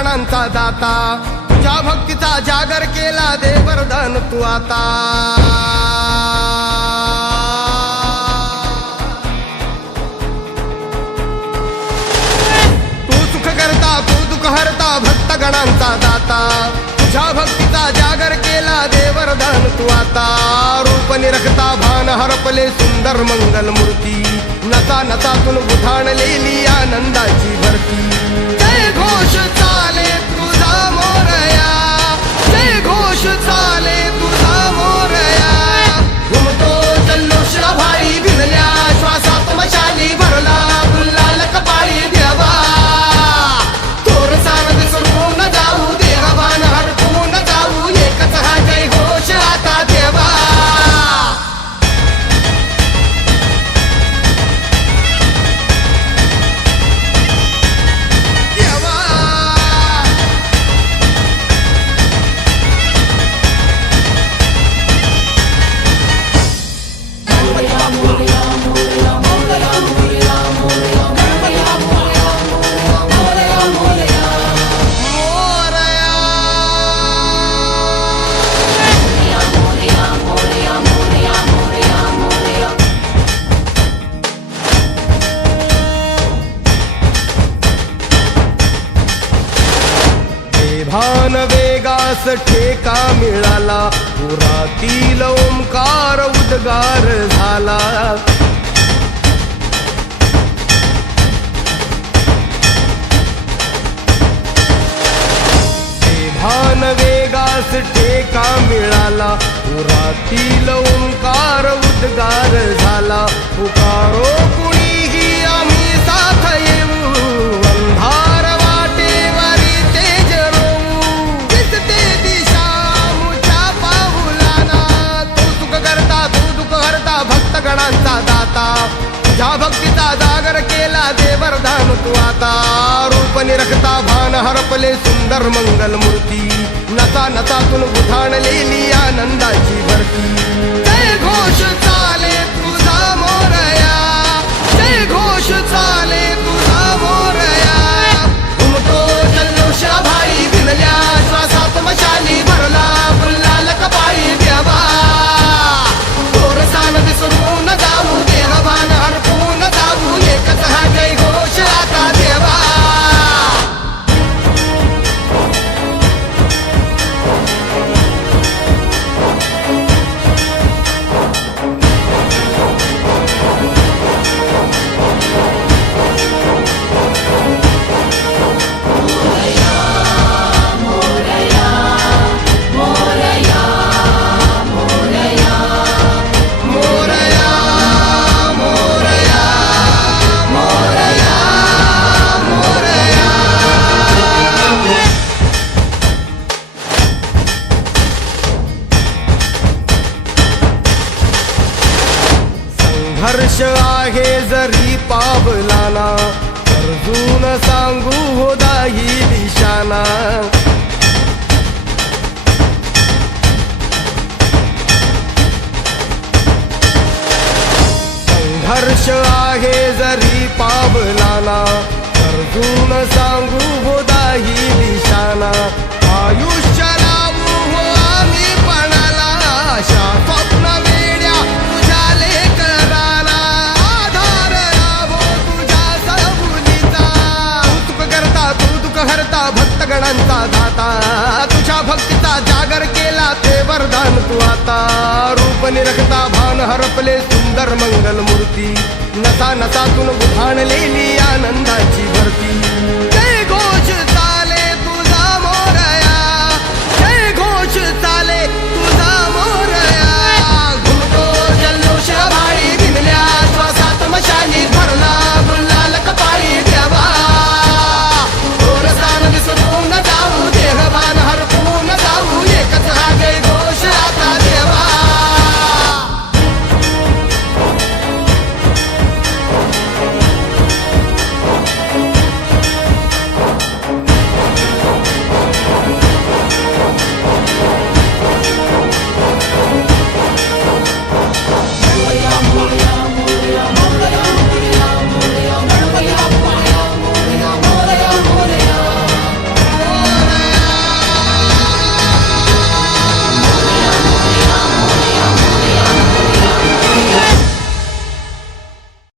भक्तगणांचा दाता, तुझ्या भक्तीचा जागर केला दे वरदान तू आता। तू सुख करता तू दुःख हरता भक्तगणांचा दाता, तुझ्या भक्तीचा जागर केला दे वरदान तू आता। रूप निरखता भान हरपले सुंदर मंगल मूर्ती, नसा नसातून उधाणलेली आनंदाची भरती। जय घोष चाले तुझा मोरया, जय घोष चाले तुझा मोरया। घुमतो जल्लोष भाई भिजल्या श्वासात मशाली भरला गुल्हाल कपाळी देवा। थोर सारद सोडून जाऊ देहभान हरपून जाऊ, एकच हा जय घोष आता देवा। भान वेगास ठेका मिळाला, पुरातील ओंकार उद्गार झाला। भान वेगास ठेका मिळाला, पुरातील ओंकार उद्गार झाला। पुकारो कुणीही आम्ही साथ येऊ, अंधार वाटेवरी तेज रोवू। दिसते दिशा मुझ्या पाऊलाना, तू सुख करता तू दुःख हरता भक्तगणांचा दाता, तुझ्या भक्तीचा जागर केला दे वरदान तू आता। रूप निरखता भान हरपले सुंदर मंगल मूर्ती, नसा नसातून उधाणलेली आनंदाची भरती। जय घोष चाले तुझा मोरया, जय घोष चाले तुझा मोरया। घुमतो जल्लोष भाई भिजल्या श्वासात मशाली भरला गुल्हाल कपाळी देवा। थोर सानद सोडून जाऊ देहभान हरपून जाऊ, एकच हा जय घोष आता देवा। हर्ष आहे जरी पावलाना, अर्जुन सांगू हो दाही दिशाना। संघर्ष आहे जरी पावलाना, अर्जुन सांगू हो दाही दिशाना। आयुष्य लावू हो आम्ही पणाला, आशा स्वप्न वेड्या तुझ्या लेकराला। आधार लाभो तुझ्या सबुलीचा, तू सुख करता तू दुःख हरता भक्तगणांचा दाता, तुझ्या भक्तीचा जागर केला ते वरदान तू आता। रूप निरखता भान हरपले सुंदर मंगल मूर्ती, नसा नसातून उधाणलेली आनंदाची भरती।